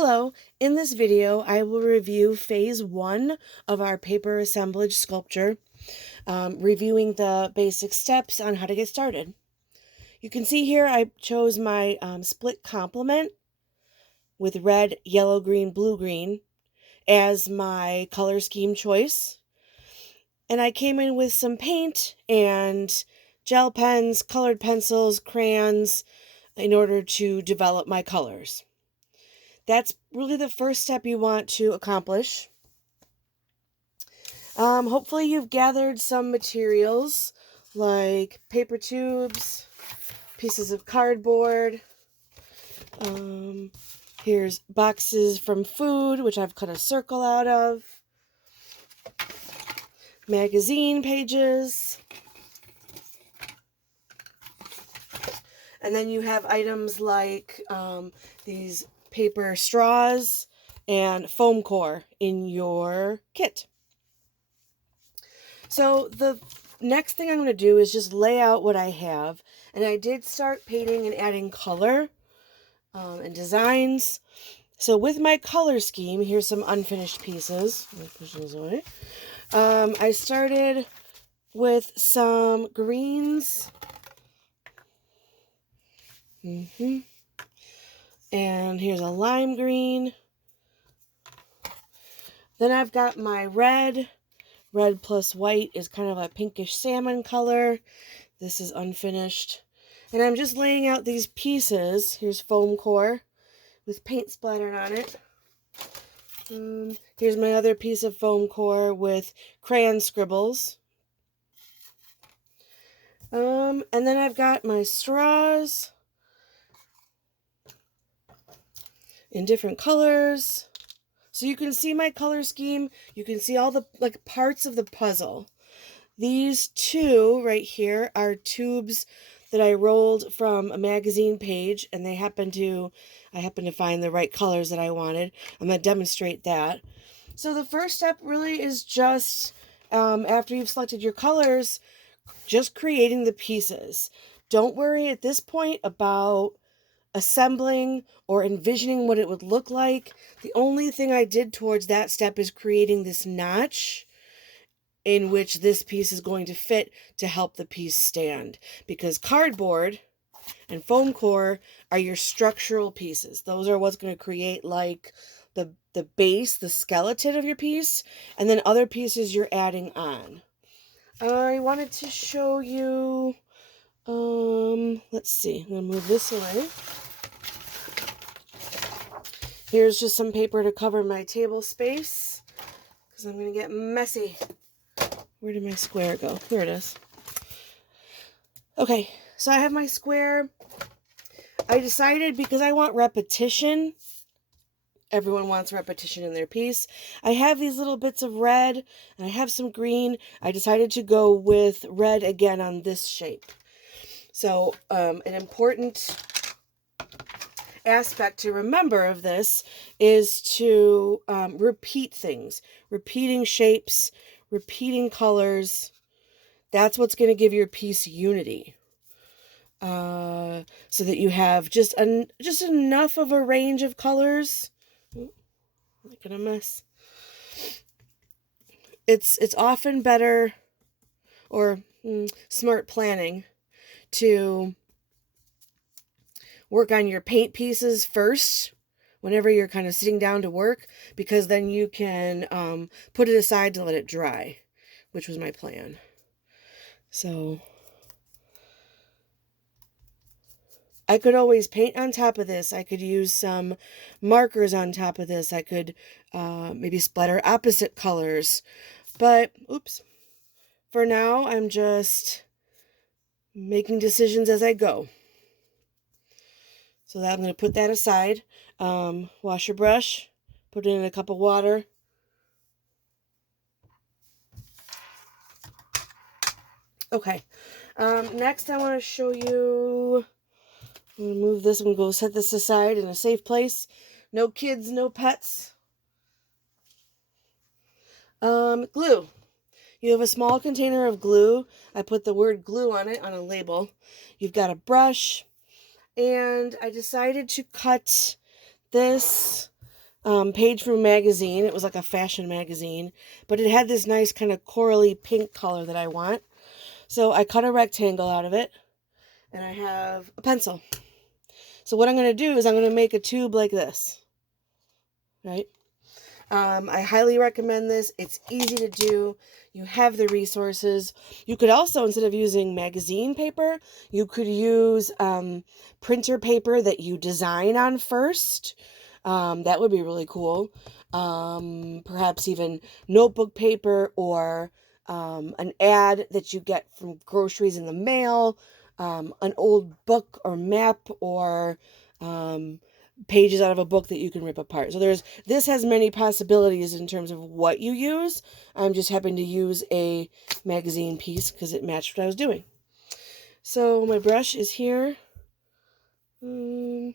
Hello, in this video I will review phase 1 of our paper assemblage sculpture, reviewing the basic steps on how to get started. You can see here I chose my split complement with red, yellow, green, blue, green as my color scheme choice. And I came in with some paint and gel pens, colored pencils, crayons in order to develop my colors. That's really the first step you want to accomplish. Hopefully you've gathered some materials like paper tubes, pieces of cardboard. Here's boxes from food, which I've cut a circle out of. Magazine pages. And then you have items like these paper straws and foam core in your kit. So the next thing I'm going to do is just lay out what I have. And I did start painting and adding color and designs. So with my color scheme, here's some unfinished pieces. Let me push those away. I started with some greens. And here's a lime green. Then I've got my red. Red plus white is kind of a pinkish salmon color. This is unfinished. And I'm just laying out these pieces. Here's foam core with paint splattered on it. Here's my other piece of foam core with crayon scribbles. And then I've got my straws in different colors. So you can see my color scheme. You can see all the parts of the puzzle. These two right here are tubes that I rolled from a magazine page, and I happened to find the right colors that I wanted. I'm going to demonstrate that. So the first step really is just, after you've selected your colors, just creating the pieces. Don't worry at this point about assembling or envisioning what it would look like. The only thing I did towards that step is creating this notch in which this piece is going to fit to help the piece stand, because cardboard and foam core are your structural pieces. Those are what's going to create like the base, the skeleton of your piece, and then other pieces you're adding on. I wanted to show you, let's see, I'm going to move this away. Here's just some paper to cover my table space, because I'm going to get messy. Where did my square go? Here it is. Okay, so I have my square. I decided, because I want repetition, everyone wants repetition in their piece, I have these little bits of red, and I have some green. I decided to go with red again on this shape. So an important aspect to remember of this is to repeat things, repeating shapes, repeating colors. That's what's going to give your piece unity, so that you have just enough of a range of colors. Making a mess. It's often better, or smart planning, to work on your paint pieces first whenever you're kind of sitting down to work, because then you can put it aside to let it dry, which was my plan. So I could always paint on top of this. I could use some markers on top of this. I could maybe splatter opposite colors. But, oops, for now I'm just making decisions as I go. So that I'm going to put that aside. Wash your brush, put it in a cup of water. Okay, next I want to show you, I'm going to move this, I'm going to go set this aside in a safe place. No kids, no pets. Glue. You have a small container of glue. I put the word glue on it on a label. You've got a brush, and I decided to cut this page from a magazine. It was like a fashion magazine, but it had this nice kind of corally pink color that I want. So I cut a rectangle out of it, and I have a pencil. So what I'm going to do is I'm going to make a tube like this, right? I highly recommend this. It's easy to do. You have the resources. You could also, instead of using magazine paper, you could use printer paper that you design on first. That would be really cool. Perhaps even notebook paper or an ad that you get from groceries in the mail, an old book or map, or pages out of a book that you can rip apart. So this has many possibilities in terms of what you use. I'm just happened to use a magazine piece because it matched what I was doing. So my brush is here. Let me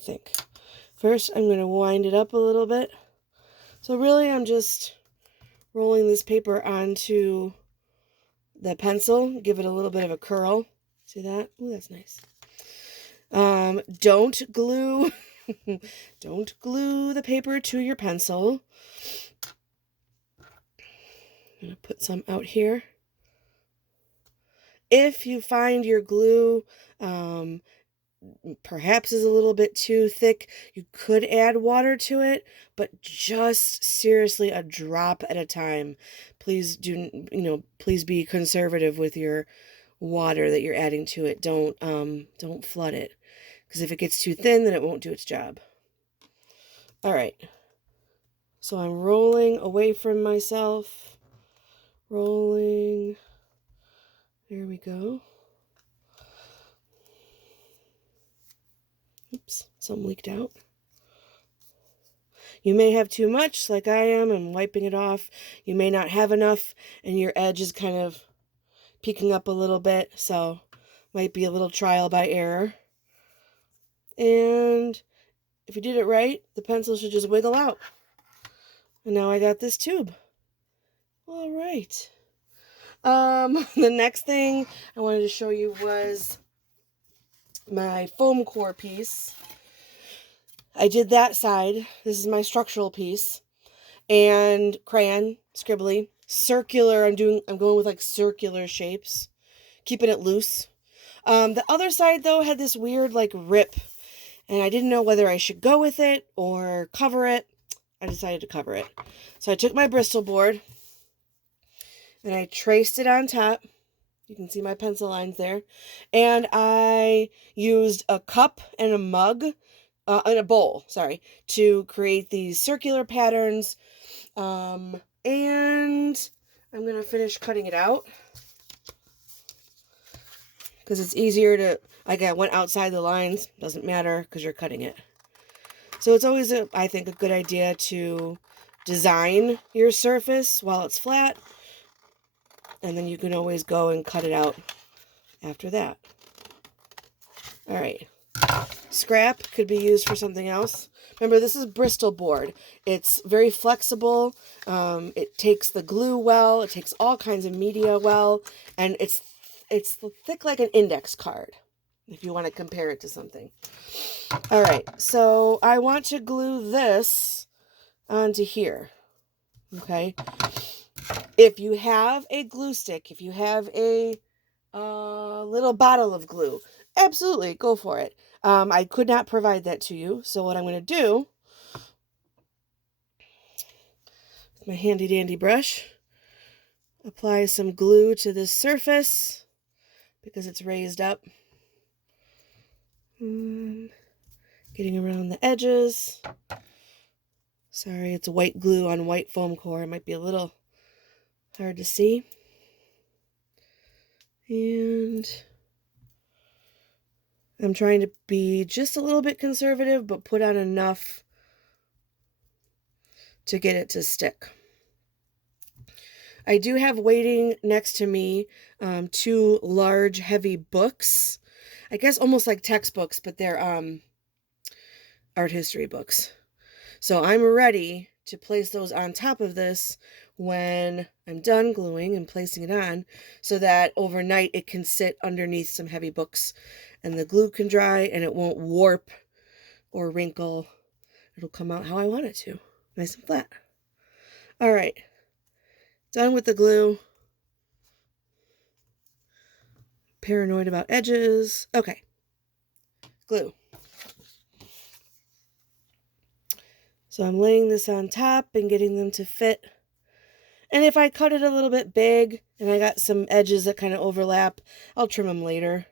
think. First, I'm going to wind it up a little bit. So really, I'm just rolling this paper onto the pencil, give it a little bit of a curl. See that? Ooh, that's nice. Don't glue don't glue the paper to your pencil. I'm going to put some out here. If you find your glue perhaps is a little bit too thick, you could add water to it, but just seriously a drop at a time. Please please be conservative with your water that you're adding to it. Don't flood it, because if it gets too thin, then it won't do its job. All right. So I'm rolling away from myself. Rolling. There we go. Oops, some leaked out. You may have too much, like I am, and wiping it off. You may not have enough, and your edge is kind of peeking up a little bit, so might be a little trial by error. And if you did it right, the pencil should just wiggle out. And now I got this tube. All right. The next thing I wanted to show you was my foam core piece. I did that side. This is my structural piece. And crayon, scribbly, circular. I'm going with like circular shapes, keeping it loose. The other side though had this weird like rip, and I didn't know whether I should go with it or cover it. I decided to cover it. So I took my Bristol board and I traced it on top. You can see my pencil lines there. And I used a cup and a mug, and a bowl, sorry, to create these circular patterns. And I'm going to finish cutting it out, because it's easier to, like, I went outside the lines. Doesn't matter because you're cutting it. So it's always, I think, a good idea to design your surface while it's flat, and then you can always go and cut it out after that. All right. Scrap could be used for something else. Remember, this is Bristol board. It's very flexible. It takes the glue well. It takes all kinds of media well. And it's thick like an index card, if you want to compare it to something. All right. So I want to glue this onto here. Okay. If you have a glue stick, if you have a little bottle of glue, absolutely go for it. I could not provide that to you. So what I'm going to do with my handy dandy brush, apply some glue to this surface because it's raised up. Getting around the edges. Sorry, it's white glue on white foam core. It might be a little hard to see. And I'm trying to be just a little bit conservative, but put on enough to get it to stick. I do have waiting next to me 2 large, heavy books. I guess almost like textbooks, but they're art history books. So I'm ready to place those on top of this when I'm done gluing and placing it on, so that overnight it can sit underneath some heavy books and the glue can dry and it won't warp or wrinkle it'll come out how I want it to. Nice and flat. All right. Done with the glue. Paranoid about edges. Okay. Glue. So I'm laying this on top and getting them to fit. And if I cut it a little bit big and I got some edges that kind of overlap, I'll trim them later.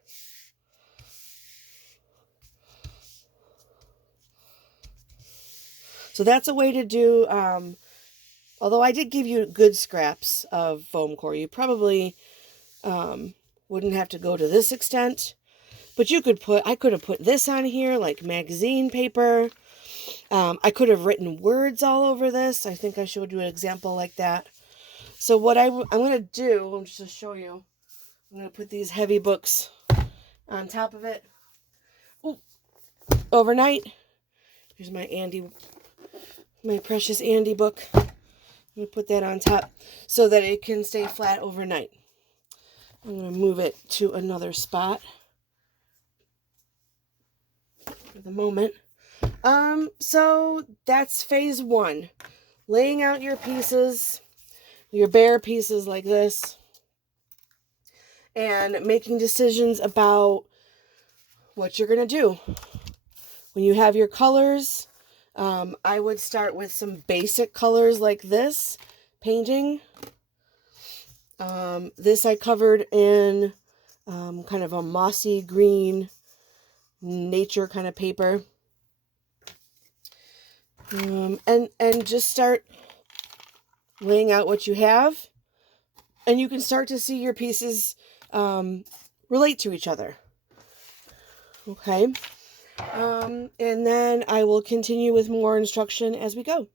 So that's a way to do, although I did give you good scraps of foam core. You probably wouldn't have to go to this extent. But you could I could have put this on here, like magazine paper. I could have written words all over this. I think I showed you an example like that. So what I'm going to do, I'm just to show you, I'm going to put these heavy books on top of it. Ooh, overnight. Here's my precious Andy book. I'm going to put that on top so that it can stay flat overnight. I'm going to move it to another spot for the moment. So that's phase one. Laying out your pieces, your bare pieces like this, and making decisions about what you're going to do. When you have your colors, I would start with some basic colors like this, painting. This I covered in kind of a mossy green nature kind of paper. And just start laying out what you have, and you can start to see your pieces relate to each other. Okay. And then I will continue with more instruction as we go.